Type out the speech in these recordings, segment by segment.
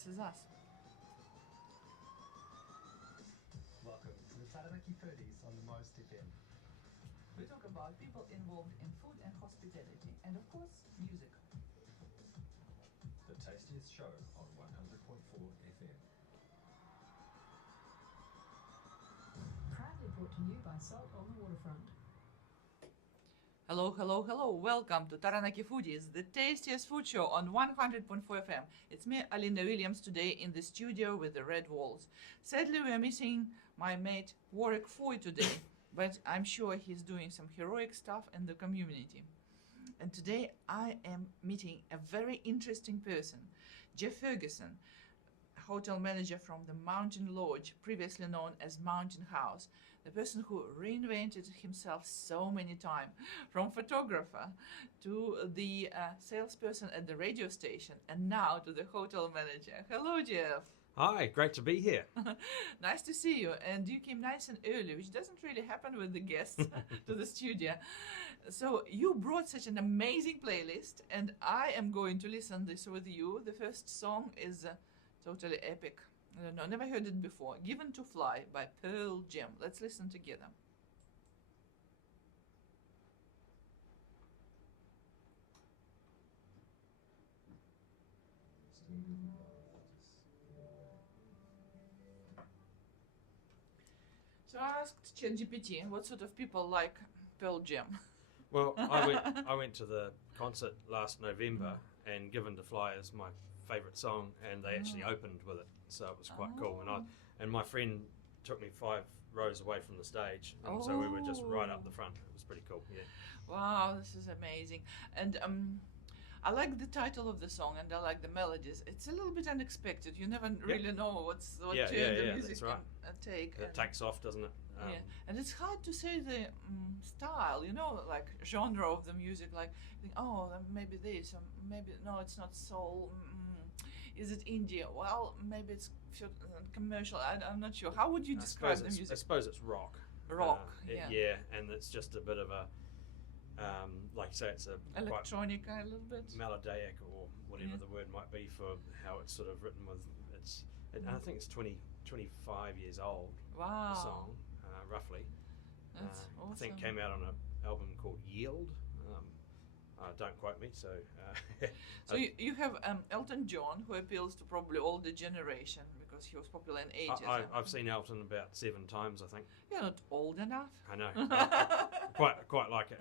this is us. Welcome to the Taranaki Foodies on the Most FM. We talk about people involved in food and hospitality, and of course, music. The tastiest show on 100.4 FM. Proudly brought to you by Salt on the Waterfront. Hello, hello, hello. Welcome to Taranaki Foodies, the tastiest food show on 100.4 FM. It's me, Alinda Williams, today in the studio with the red walls. Sadly, we are missing my mate Warwick Foy today, but I'm sure he's doing some heroic stuff in the community. And today I am meeting a very interesting person, Jeff Furguson, hotel manager from the Mountain Lodge, previously known as Mountain House, the person who reinvented himself so many times, from photographer to the salesperson at the radio station, and now to the hotel manager. Hello, Jeff. Hi, great to be here. Nice to see you. And you came nice and early, which doesn't really happen with the guests to the studio. So you brought such an amazing playlist, and I am going to listen this with you. The first song is totally epic. I don't know, never heard it before. Given to Fly by Pearl Jam. Let's listen together. So I asked ChatGPT what sort of people like Pearl Jam. Well, I went to the concert last November, and Given to Fly is my favourite song, and they actually opened with it, so it was quite cool. And my friend took me 5 rows away from the stage, and so we were just right up the front. It was pretty cool. Yeah. Wow, this is amazing. And I like the title of the song, and I like the melodies. It's a little bit unexpected. You never really know what turn the music that's right. can take. It takes off, doesn't it? Yeah, and it's hard to say the style, like genre of the music. Like, think, oh, maybe this, or maybe no, it's not soul. Is it indie? Well, maybe it's commercial. I'm not sure. How would you describe the music? I suppose it's rock. Rock, yeah, and it's just a bit of a, like you say, it's a electronic a little bit melodic, or whatever the word might be for how it's sort of written. I think it's 25 years old. Wow. The song, roughly. That's awesome. I think it came out on an album called Yield. Don't quote me. So, so you have Elton John, who appeals to probably older generation because he was popular in the 80s. I've seen Elton about 7 times, I think. You're not old enough. I know. quite like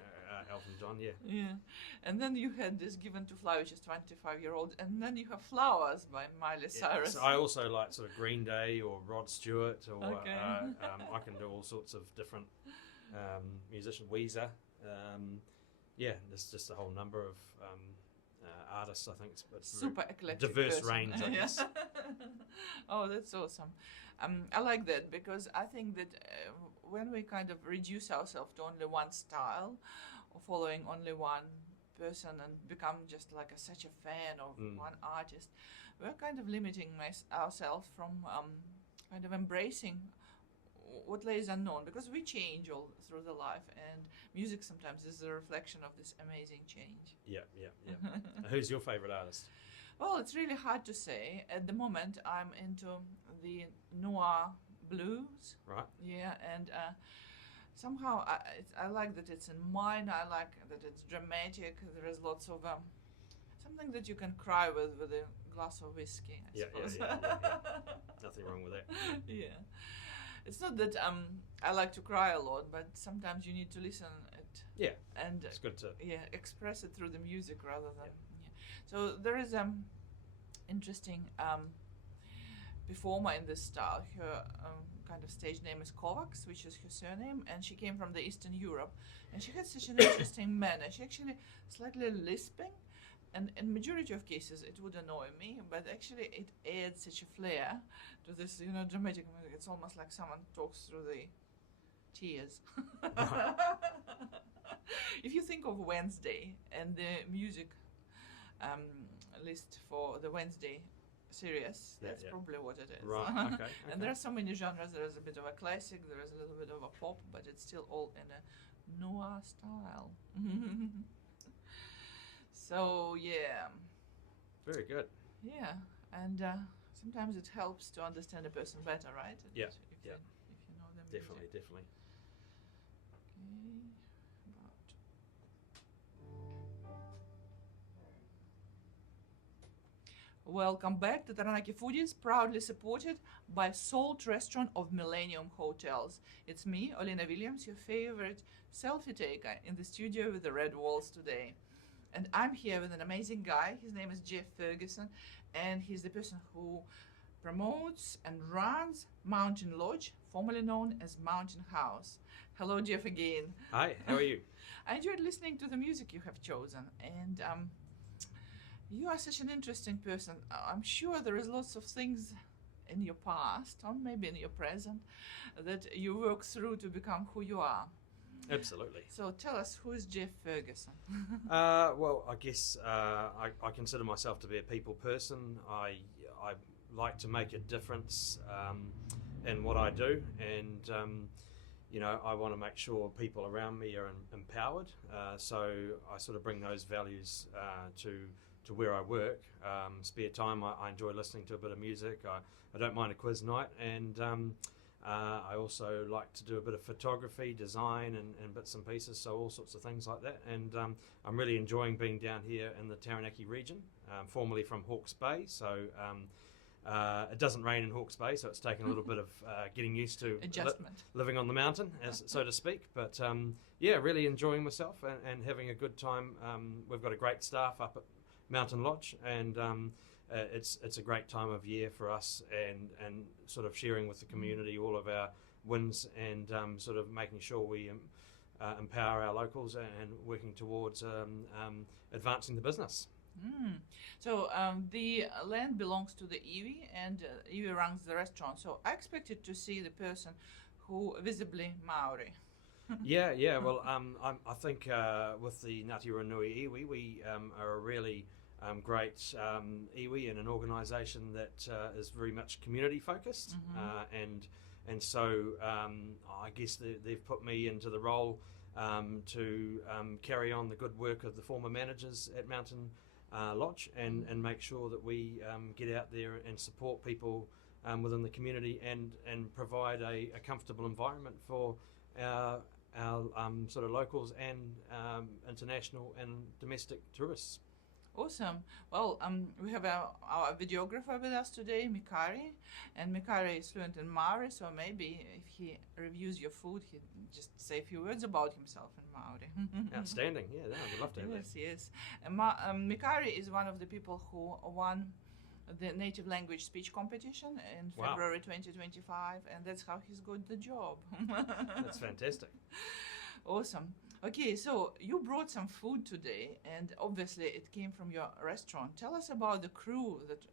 Elton John, yeah. Yeah, and then you had this Given to Fly, which is 25-year-old, and then you have Flowers by Miley Cyrus. So I also like sort of Green Day or Rod Stewart, or I can do all sorts of different musicians. Weezer. Yeah, there's just a whole number of artists, I think. It's super eclectic. Diverse range, I guess. Oh, that's awesome. I like that because I think that when we kind of reduce ourselves to only one style or following only one person and become just like such a fan of one artist, we're kind of limiting ourselves from kind of embracing what lays unknown, because we change all through the life, and music sometimes is a reflection of this amazing change. Yeah. Who's your favourite artist? Well, it's really hard to say. At the moment, I'm into the noir blues. Right. Yeah, and somehow I like that it's in minor. I like that it's dramatic. There is lots of something that you can cry with a glass of whiskey, I suppose. Yeah. Nothing wrong with that. Yeah. It's not that I like to cry a lot, but sometimes you need to listen it. Yeah. And it's good to express it through the music rather than. Yeah. So there is interesting performer in this style. Her kind of stage name is Kovacs, which is her surname, and she came from the Eastern Europe, and she had such an interesting manner. She actually slightly lisping. And in majority of cases, it would annoy me, but actually it adds such a flair to this, dramatic music. It's almost like someone talks through the tears. If you think of Wednesday and the music list for the Wednesday series, that's probably what it is. Right, okay. And there are so many genres. There is a bit of a classic, there is a little bit of a pop, but it's still all in a noir style. So, yeah. Very good. Yeah, and Sometimes it helps to understand a person better, right? Yeah, If yeah. if you know them. Definitely, definitely. Okay. About. Welcome back to Taranaki Foodies, proudly supported by Salt Restaurant of Millennium Hotels. It's me, Olina Williams, your favorite selfie taker, in the studio with the red walls today. And I'm here with an amazing guy. His name is Jeff Furguson, and he's the person who promotes and runs Mountain Lodge, formerly known as Mountain House. Hello, Jeff, again. Hi, how are you? I enjoyed listening to the music you have chosen, and you are such an interesting person. I'm sure there is lots of things in your past, or maybe in your present, that you work through to become who you are. Absolutely. So tell us, who is Jeff Furguson? Well, I guess I consider myself to be a people person. I like to make a difference in what I do, and I want to make sure people around me are empowered. So I sort of bring those values to where I work. Spare time, I enjoy listening to a bit of music. I don't mind a quiz night, and I also like to do a bit of photography, design, and bits and pieces, so all sorts of things like that. And I'm really enjoying being down here in the Taranaki region, formerly from Hawke's Bay. So it doesn't rain in Hawke's Bay, so it's taken a little bit of getting used to Adjustment. living on the mountain, so to speak. But yeah, really enjoying myself and having a good time. We've got a great staff up at Mountain Lodge, and it's a great time of year for us, and sort of sharing with the community all of our wins, and sort of making sure we empower our locals and working towards advancing the business. So the land belongs to the iwi, and iwi runs the restaurant. So I expected to see the person who visibly Maori. Yeah. Well, I think with the Ngāti Ranui iwi, we are a really great iwi and an organisation that is very much community focused, and so I guess they've put me into the role to carry on the good work of the former managers at Mountain Lodge, and make sure that we get out there and support people within the community, and provide a comfortable environment for our sort of locals and international and domestic tourists. Awesome. Well, we have our videographer with us today, Mikari, and Mikari is fluent in Maori, so maybe if he reviews your food, he just say a few words about himself in Maori. Outstanding. Yeah, no, I'd love to have that. Yes. And Mikari is one of the people who won the native language speech competition in Wow. February 2025, and that's how he's got the job. That's fantastic. Awesome. Okay, so you brought some food today, and obviously it came from your restaurant. Tell us about the crew that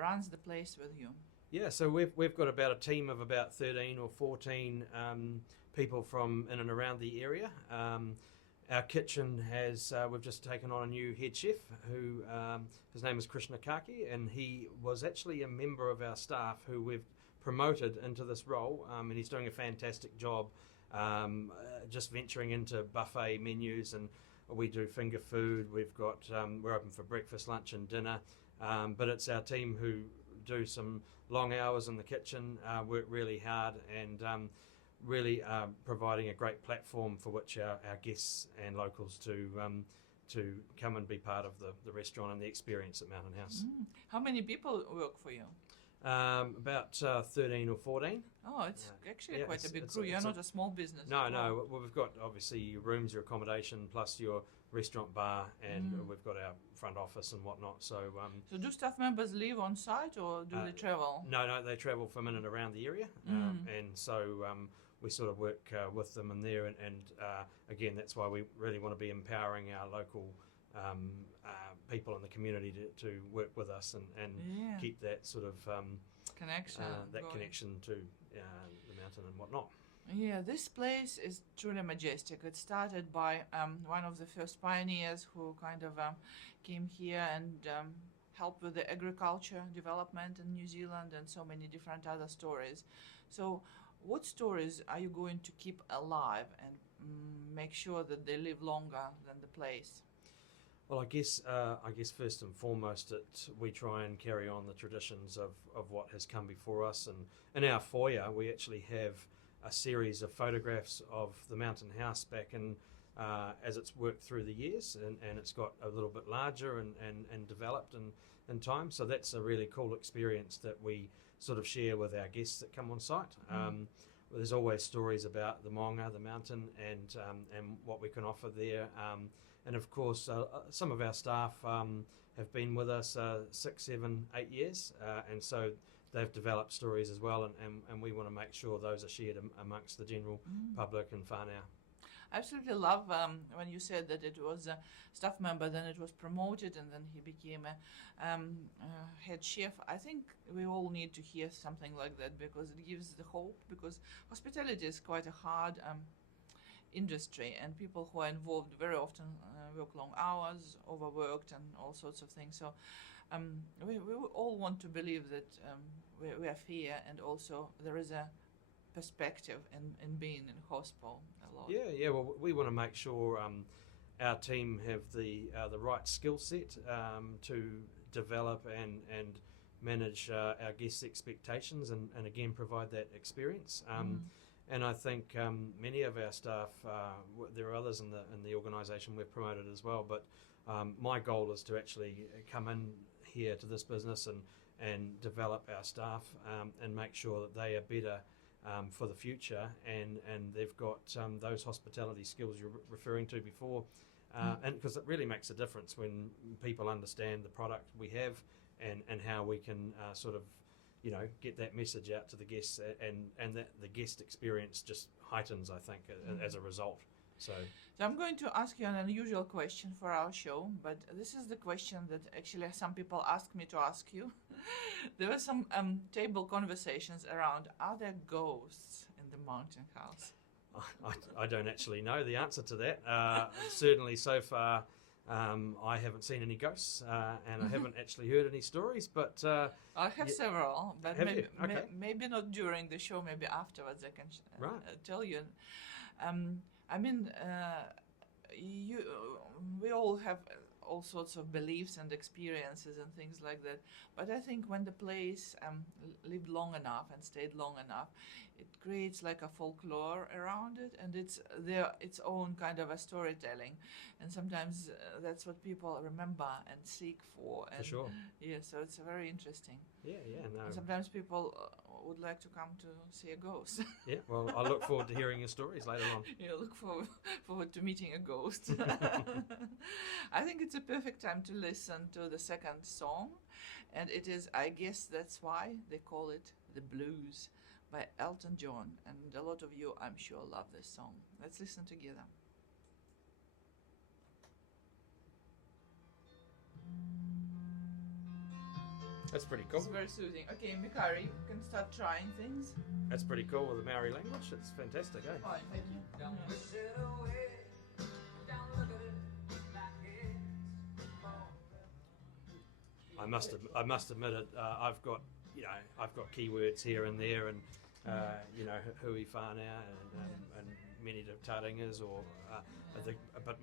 runs the place with you. Yeah, so we've got about a team of about 13 or 14 people from in and around the area. Our kitchen has, we've just taken on a new head chef who, his name is Krishna Kaki, and he was actually a member of our staff who we've promoted into this role, and he's doing a fantastic job, just venturing into buffet menus, and we do finger food. We've got, we're open for breakfast, lunch and dinner, but it's our team who do some long hours in the kitchen, work really hard, and really providing a great platform for which our guests and locals to come and be part of the restaurant and the experience at Mountain House. How many people work for you? About 13 or 14. Oh, it's actually yeah, quite a big it's crew. a- You're it's a- not a small business. No, well, we've got obviously your rooms, your accommodation, plus your restaurant bar, and we've got our front office and whatnot. So So do staff members live on site, or do they travel? no, they travel from in and around the area, and so we sort of work with them in there, and again, that's why we really want to be empowering our local people in the community to work with us and Yeah. keep that sort of Connection. going. connection to the mountain and whatnot. Yeah, this place is truly majestic. It started by one of the first pioneers who kind of came here and helped with the agriculture development in New Zealand, and so many different other stories. So what stories are you going to keep alive and make sure that they live longer than the place? Well, I guess first and foremost, we try and carry on the traditions of what has come before us. And in our foyer, we actually have a series of photographs of the mountain house back in as it's worked through the years, and it's got a little bit larger and developed in time. So that's a really cool experience that we sort of share with our guests that come on site. There's always stories about the Maunga, the mountain, and what we can offer there. And of course, some of our staff have been with us 6, 7, 8 years, and so they've developed stories as well, and we want to make sure those are shared amongst the general public and whānau. I absolutely love when you said that it was a staff member, then it was promoted, and then he became a head chef. I think we all need to hear something like that because it gives the hope, because hospitality is quite a hard industry, and people who are involved very often work long hours, overworked, and all sorts of things. So we all want to believe that we are fair, and also there is a perspective in being in hospital a lot. Yeah. Well, we want to make sure our team have the right skill set to develop and manage our guests' expectations, and again provide that experience. And I think many of our staff, there are others in the organisation we've promoted as well, but my goal is to actually come in here to this business and develop our staff and make sure that they are better for the future, and they've got those hospitality skills you're referring to before, and because it really makes a difference when people understand the product we have and how we can sort of get that message out to the guests, and that the guest experience just heightens, I think, as a result. So I'm going to ask you an unusual question for our show, but this is the question that actually some people asked me to ask you. There were some table conversations around, are there ghosts in the mountain house? I don't actually know the answer to that. Certainly so far, I haven't seen any ghosts, and I haven't actually heard any stories, but I have several, but Have you? Okay. maybe not during the show, maybe afterwards I can Right. tell you. I mean, we all have all sorts of beliefs and experiences and things like that, but I think when the place lived long enough and stayed long enough, it creates like a folklore around it, and it's its own kind of a storytelling, and sometimes that's what people remember and seek for. And for sure. yeah, so it's very interesting. Yeah, no. And sometimes people would like to come to see a ghost. Yeah, well, I look forward to hearing your stories later on. Look forward to meeting a ghost. I think it's a perfect time to listen to the second song, and it is, I guess that's why they call it The Blues, by Elton John, and a lot of you, I'm sure, love this song. Let's listen together. That's pretty cool. It's very soothing. Okay, Mikari, you can start trying things. That's pretty cool with the Maori language. It's fantastic, eh? Fine, thank you. I must admit it. I've got keywords here and there, and hui whānau and many taringas, or but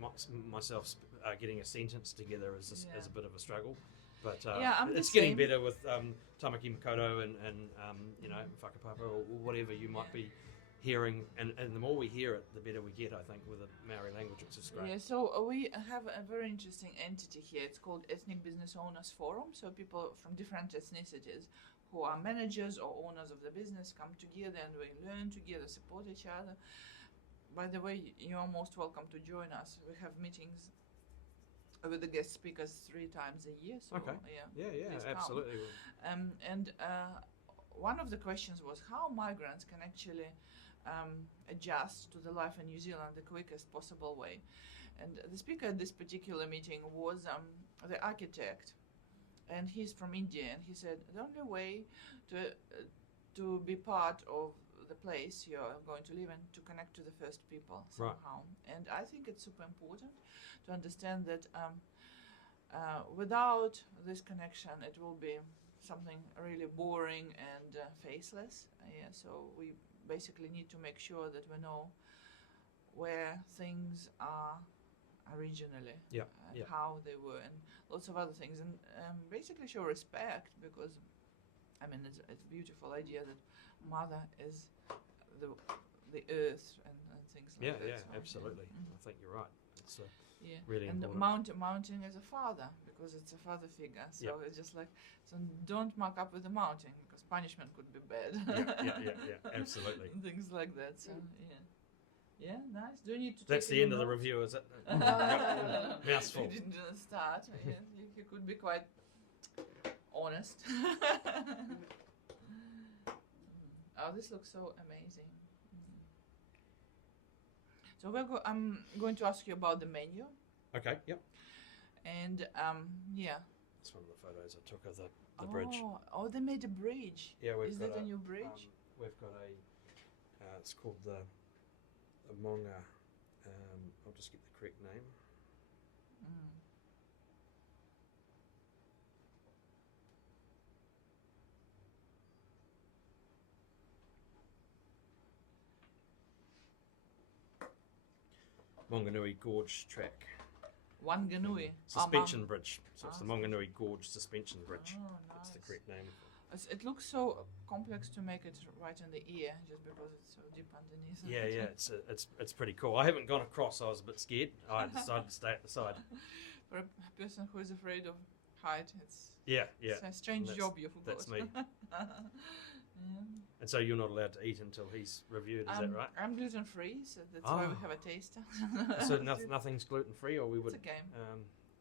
myself getting a sentence together is a bit of a struggle. But it's getting better with tamaki makaurau and whakapapa or whatever you might be hearing, and the more we hear it, the better we get, I think, with the Maori language, which is great. Yeah, so we have a very interesting entity here. It's called Ethnic Business Owners Forum. So people from different ethnicities who are managers or owners of the business come together, and we learn together, support each other. By the way, you're most welcome to join us. We have meetings with the guest speakers 3 times a year. So, okay. Yeah, absolutely. And one of the questions was how migrants can actually adjust to the life in New Zealand the quickest possible way. And the speaker at this particular meeting was the architect, and he's from India, and he said the only way to be part of the place you're going to live in, to connect to the first people somehow. Right. And I think it's super important to understand that without this connection, it will be something really boring and faceless. So we basically need to make sure that we know where things are originally. Yeah, And yeah. how they were, and lots of other things, and basically show respect because, I mean, it's a beautiful idea that mother is the earth and things like Yeah, that. yeah, So, absolutely. Mhm. I think you're right. It's Yeah, really and important. mounting as a father because it's a father figure. So Yep. it's just like, so don't muck up with the mounting because punishment could be bad. Yeah, absolutely. And things like that. So yeah, nice. Do you need to? That's take the any end of the notes? review, is it? We Mouthful. didn't start. Yeah, you could be quite honest. Oh, this looks so amazing. So I'm going to ask you about the menu, Okay, yep. and yeah. That's one of the photos I took of the bridge. Oh, they made a bridge. Yeah, Is that a new bridge? We've got it's called the Monga. I'll just get the correct name. Wanganui Gorge Track. Wanganui. Suspension bridge. So it's the Ah, Wanganui Gorge Suspension Bridge. Oh, That's the nice. correct name. It looks so complex to make it right in the ear, just because it's so deep underneath. Yeah, it's pretty cool. I haven't gone across. I was a bit scared. I decided to stay at the side. For a person who is afraid of height, it's Yeah. a strange That's- job you've got. That's me. Yeah. And so you're not allowed to eat until he's reviewed. Is that right? I'm gluten free, so that's why we Oh. have a taster. So nothing's gluten free, or we It's would. okay.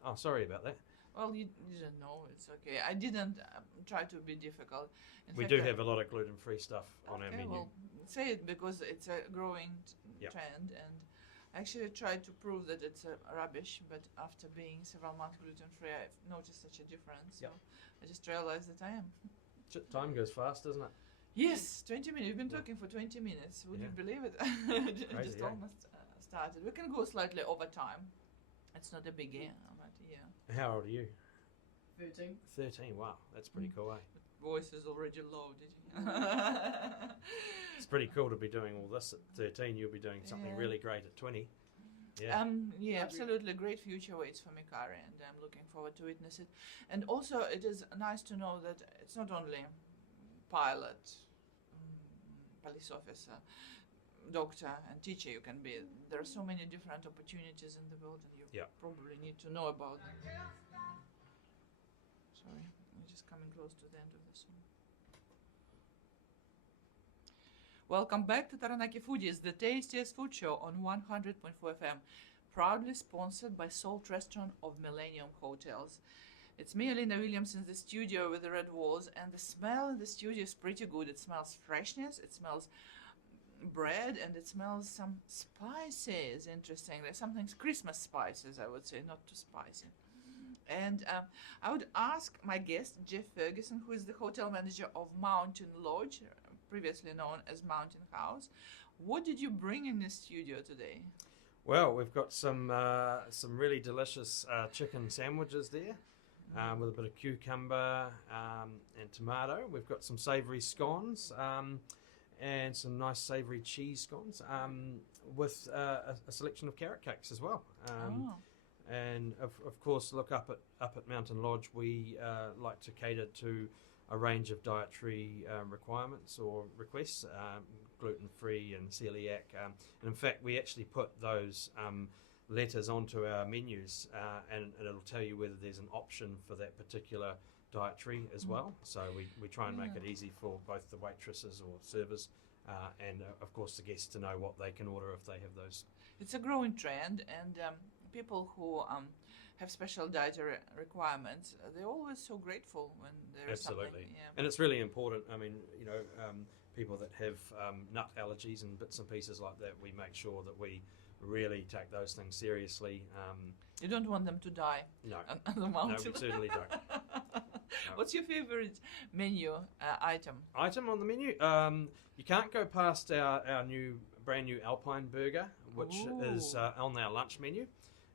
Oh, sorry about that. Well, you didn't know. It's okay. I didn't try to be difficult. In We fact, do have a lot of gluten free stuff on our okay, menu. well, say it because it's a growing Yep. trend, and I actually tried to prove that it's rubbish. But after being several months gluten free, I've noticed such a difference. So Yep. I just realized that I am. Time goes fast, doesn't it? Yes, 20 minutes. We've been Yeah. talking for 20 minutes. Would Yeah. you believe it? Crazy, Just yeah. almost started. We can go slightly over time. It's not a biggie, but yeah. How old are you? 13. 13. Wow, that's pretty cool, eh? Voice is already low, did you? It's pretty cool to be doing all this at 13. You'll be doing something Yeah. really great at 20. Yeah. Yeah, absolutely. Great future waits for Mikari, and I'm looking forward to witness it. And also, it is nice to know that it's not only pilot, police officer, doctor, and teacher you can be. There are so many different opportunities in the world, and you Yeah. probably need to know about them. Sorry, we're just coming close to the end of the song. Welcome back to Taranaki Foodies, the tastiest food show on 100.4 FM, proudly sponsored by Salt Restaurant of Millennium Hotels. It's me, Alina Williams, in the studio with the red walls, and the smell in the studio is pretty good. It smells freshness, it smells bread, and it smells some spices. Interesting. There's something Christmas spices, I would say, not too spicy. And I would ask my guest, Jeff Furguson, who is the hotel manager of Mountain Lodge, previously known as Mountain House. What did you bring in the studio today? Well, we've got some really delicious chicken sandwiches there. With a bit of cucumber and tomato. We've got some savoury scones and some nice savoury cheese scones with a selection of carrot cakes as well. And of course, look up at Mountain Lodge. We like to cater to a range of dietary requirements or requests, gluten-free and celiac. And in fact, we actually put those letters onto our menus, and it'll tell you whether there's an option for that particular dietary as well. So we try and make it easy for both the waitresses or servers and of course the guests to know what they can order if they have those. It's a growing trend, and people who have special dietary requirements, they're always so grateful when there's Absolutely. something. Yeah. And it's really important. I mean, people that have nut allergies and bits and pieces like that, we make sure that we really take those things seriously. You don't want them to die No, on the no, mountain. we certainly don't. What's your favorite menu item? Item on the menu. You can't go past our brand new Alpine burger, which is on our lunch menu,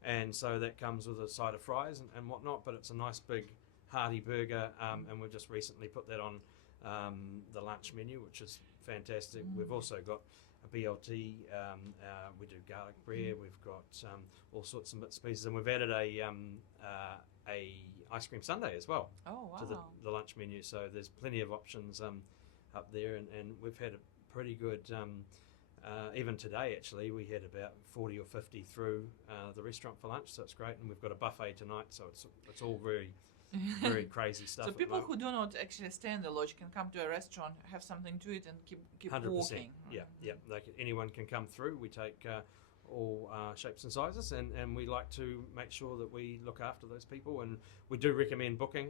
and so that comes with a side of fries and whatnot. But it's a nice big hearty burger, and we've just recently put that on the lunch menu, which is fantastic. We've also got a BLT. We do garlic bread. We've got all sorts of bits and pieces, and we've added a ice cream sundae as well Oh, wow. to the lunch menu. So there's plenty of options up there, and we've had a pretty good. Even today, actually, we had about 40 or 50 through the restaurant for lunch, so it's great. And we've got a buffet tonight, so it's all very, very crazy stuff. So at the people moment. who do not actually stay in the lodge can come to a restaurant, have something to eat, and keep 100%. walking. Yeah. Anyone can come through. We take all shapes and sizes, and we like to make sure that we look after those people. And we do recommend booking,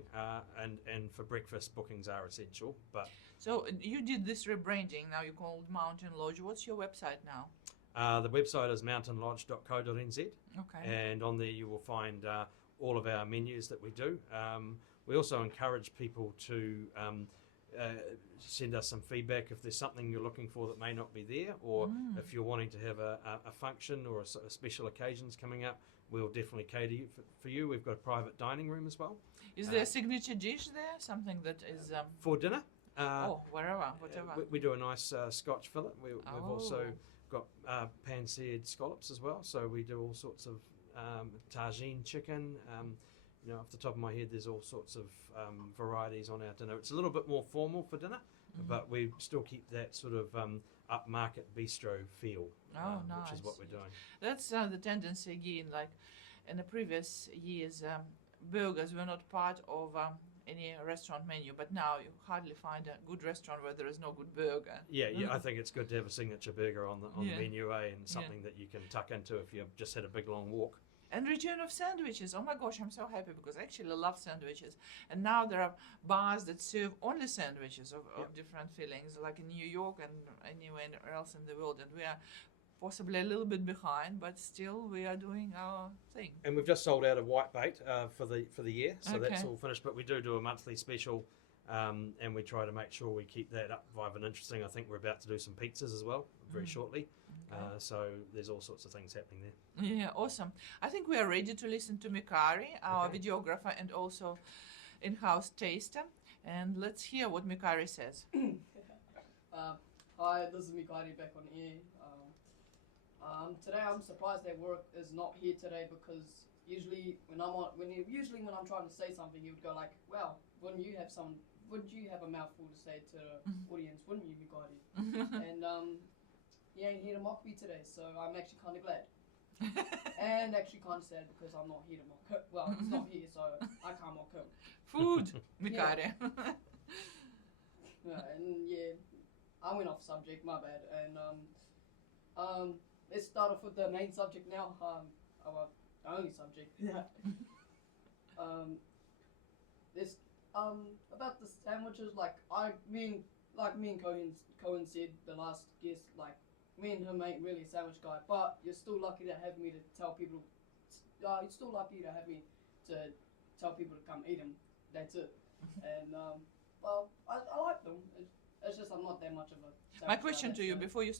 and for breakfast, bookings are essential. But So you did this rebranding. Now you called Mountain Lodge. What's your website now? the website is mountainlodge.co.nz, Okay. and on there you will find all of our menus that we do. We also encourage people to send us some feedback if there's something you're looking for that may not be there, or if you're wanting to have a function or a special occasions coming up, we'll definitely cater for you. We've got a private dining room as well. Is there a signature dish there? Something that is For dinner, whatever. we do a nice Scotch fillet. We've also Oh. got pan-seared scallops as well, so we do all sorts of tagine chicken. Off the top of my head, there's all sorts of varieties on our dinner. It's a little bit more formal for dinner, but we still keep that sort of upmarket bistro feel, which is what we're doing. That's the tendency again. Like in the previous years, burgers were not part of any restaurant menu, but now you hardly find a good restaurant where there is no good burger. Yeah, I think it's good to have a signature burger on the Yeah. menu, and something that you can tuck into if you've just had a big long walk. And return of sandwiches. Oh my gosh, I'm so happy because I actually love sandwiches. And now there are bars that serve only sandwiches of different fillings, like in New York and anywhere else in the world. And we are possibly a little bit behind, but still we are doing our thing. And we've just sold out of whitebait for the year, so that's Okay. all finished. But we do a monthly special, and we try to make sure we keep that up vibrant and interesting. I think we're about to do some pizzas as well very shortly. So there's all sorts of things happening there. Yeah, awesome. I think we are ready to listen to Mikari, our Okay. videographer and also in-house taster. And let's hear what Mikari says. Hi, this is Mikari back on air. Today I'm surprised that work is not here today because usually when I'm trying to say something, he would go like, "Well, wouldn't you have a mouthful to say to the audience, wouldn't you, Mikari?" And he ain't here to mock me today, so I'm actually kind of glad. And actually kind of sad because I'm not here to mock him. Well, he's not here, so I can't mock him. Food, Mikari. And yeah, I went off subject, my bad. And let's start off with the main subject now. Our only subject. This about the sandwiches. Like me and Cohen said, the last guest. Like me and him ain't really a sandwich guy, but you're still lucky to have me to tell people. You're still lucky to have me to tell people to come eat them. That's it. And well, I like them. It's just I'm not that much of a. My sandwich question guy, to you so- before you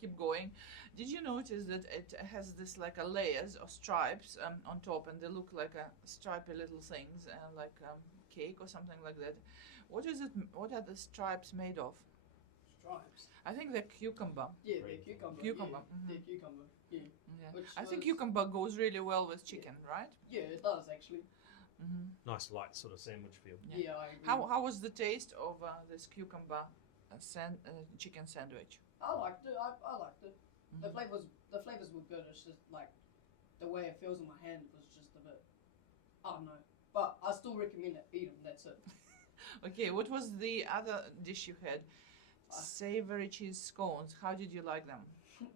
keep going, did you notice that it has this like a layers or stripes on top, and they look like a stripy little things, like cake or something like that? What is it? What are the stripes made of? Stripes. I think they're cucumber. Yeah, they're cucumber. Cucumber, Yeah, mhm. they're cucumber. Yeah. Yeah. Which I think was- cucumber goes really well with chicken, right? Yeah, it does actually. Nice light sort of sandwich feel. Yeah. Yeah, I agree. How was the taste of this cucumber chicken sandwich? I liked it. I liked it. The flavors were good. It's just like the way it feels in my hand was just a bit. I don't know, but I still recommend it. Eat them. That's it. Okay, what was the other dish you had? Uh, Savory cheese scones. How did you like them?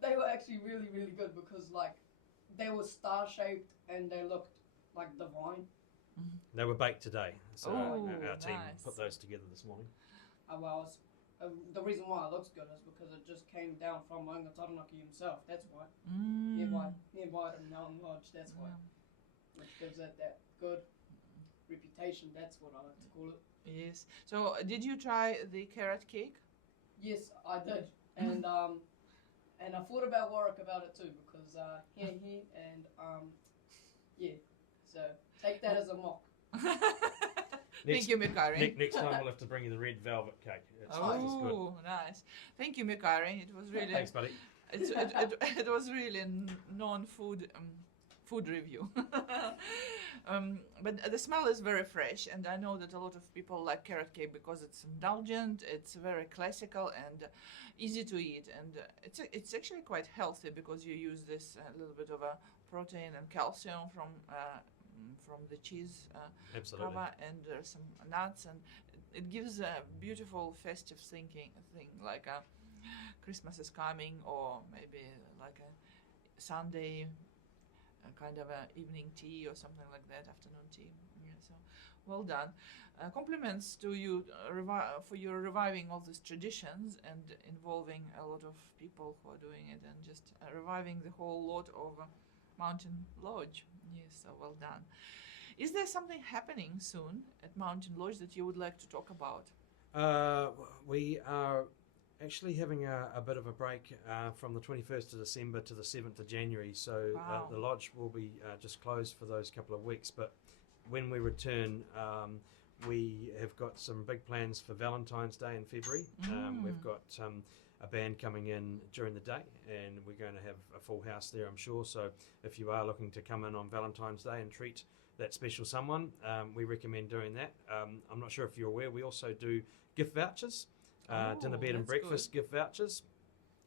They were actually really, really good because like they were star shaped and they looked like divine. They were baked today, so Oh, our team nice. put those together this morning. The reason why it looks good is because it just came down from Maunga Taranaki himself. That's why. Mm. He invited him Mountain Lodge. That's why. Which gives it that good reputation. That's what I like to call it. Yes. So, did you try the carrot cake? Yes, I did, and I thought about Warwick about it too because yeah. So take that as a mock. Thank you, Mikari. Next time we'll have to bring you the red velvet cake. It's good. Oh, nice. Thank you, Mikari. It was really Thanks, buddy. it was really non-food food review. But the smell is very fresh, and I know that a lot of people like carrot cake because it's indulgent, it's very classical and easy to eat, and it's actually quite healthy because you use this little bit of a protein and calcium from the cheese Absolutely. cover and some nuts, and it gives a beautiful festive thing like Christmas is coming, or maybe like a Sunday kind of a evening tea or something like that, afternoon tea. Yeah, so well done. Compliments to you for your reviving all these traditions and involving a lot of people who are doing it, and just reviving the whole lot of Mountain Lodge. Yes, so well done. Is there something happening soon at Mountain Lodge that you would like to talk about? We are actually having a bit of a break from the 21st of December to the 7th of January, so Wow. the lodge will be just closed for those couple of weeks, but when we return, we have got some big plans for Valentine's Day in February. We've got a band coming in during the day, and we're going to have a full house there, I'm sure, so if you are looking to come in on Valentine's Day and treat that special someone, we recommend doing that. I'm not sure if you're aware, we also do gift vouchers. Dinner, bed and that's breakfast gift vouchers,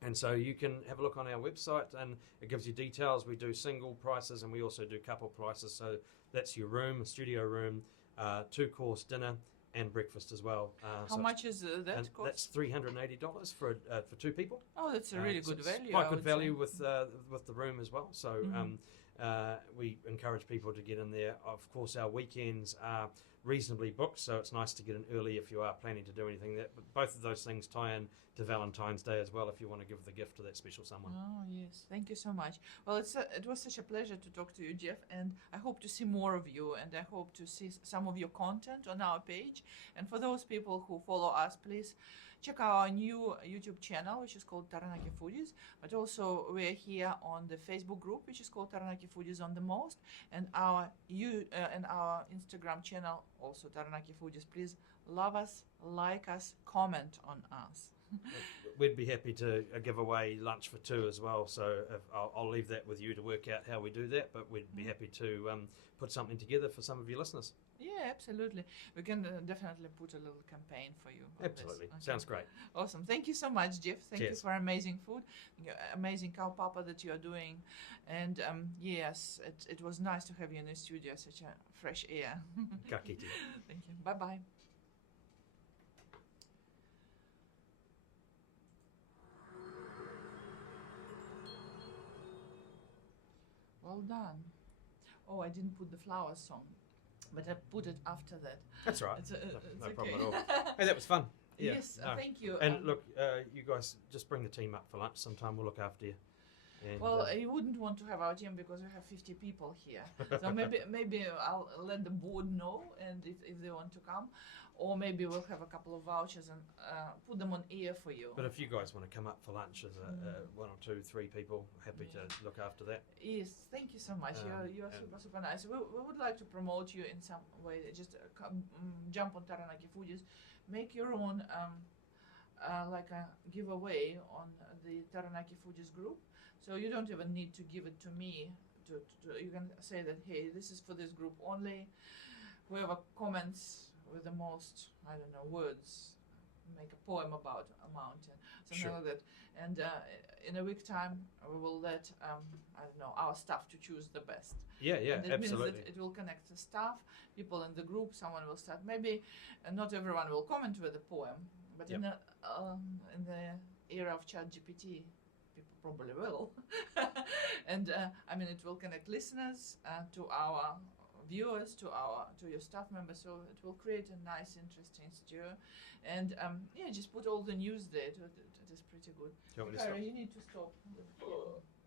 and so you can have a look on our website and it gives you details. We do single prices and we also do couple prices, so that's your room, a studio room, 2-course dinner and breakfast as well. How much is that and cost? that's $380 for 2 people. Oh, that's a really So good it's value. I quite good would value say. with the room as well, so Mhm. we encourage people to get in there. Of course, our weekends are reasonably booked, so it's nice to get in early if you are planning to do anything. But both of those things tie in to Valentine's Day as well, if you want to give the gift to that special someone. Oh yes, thank you so much. Well, it was such a pleasure to talk to you, Jeff, and I hope to see more of you, and I hope to see some of your content on our page. And for those people who follow us, please check our new YouTube channel, which is called Taranaki Foodies. But also we're here on the Facebook group, which is called Taranaki Foodies on the Most, and our Instagram channel, also Taranaki Foodies. Please love us, like us, comment on us. We'd be happy to give away lunch for 2 as well, so I'll leave that with you to work out how we do that, but we'd be happy to put something together for some of your listeners. Yeah, absolutely. We can definitely put a little campaign for you. on this. Absolutely. Okay. Sounds great. Awesome. Thank you so much, Jeff. Thank you Cheers. for amazing food, amazing kaupapa that you are doing. And yes, it was nice to have you in the studio, such a fresh air. Ka kite. Thank you. Bye-bye. Well done. Oh, I didn't put the flowers song, but I put it after that. That's all right. It's, No it's problem okay. at all. Hey, that was fun. Yeah, Yes, no. thank you. And look, you guys just bring the team up for lunch sometime. We'll look after you. And, Well, you wouldn't want to have our team because we have 50 people here. So maybe I'll let the board know, and if they want to come, or maybe we'll have a couple of vouchers and put them on air for you. but if you guys want to come up for lunch as 1 or 2, 3 people, happy to look after that. Yes, thank you so much. You're and- super nice. We would like to promote you in some way. Just jump on Taranaki Foodies, make your own like a giveaway on the Taranaki Foodies group. So you don't even need to give it to me. You can say that, hey, this is for this group only. Whoever comments with the most, I don't know, words, make a poem about a mountain, something Sure. like that. And in a week time, we will let, I don't know, our staff to choose the best. Yeah, And that absolutely. means that it will connect the staff, people in the group, someone will start. Maybe not everyone will comment with a poem, but in the era of ChatGPT, people probably will. And I mean, it will connect listeners to our viewers, to your staff members, so it will create a nice, interesting stir. And just put all the news there. It is pretty good. Do you want me to stop? Kara, you need to stop.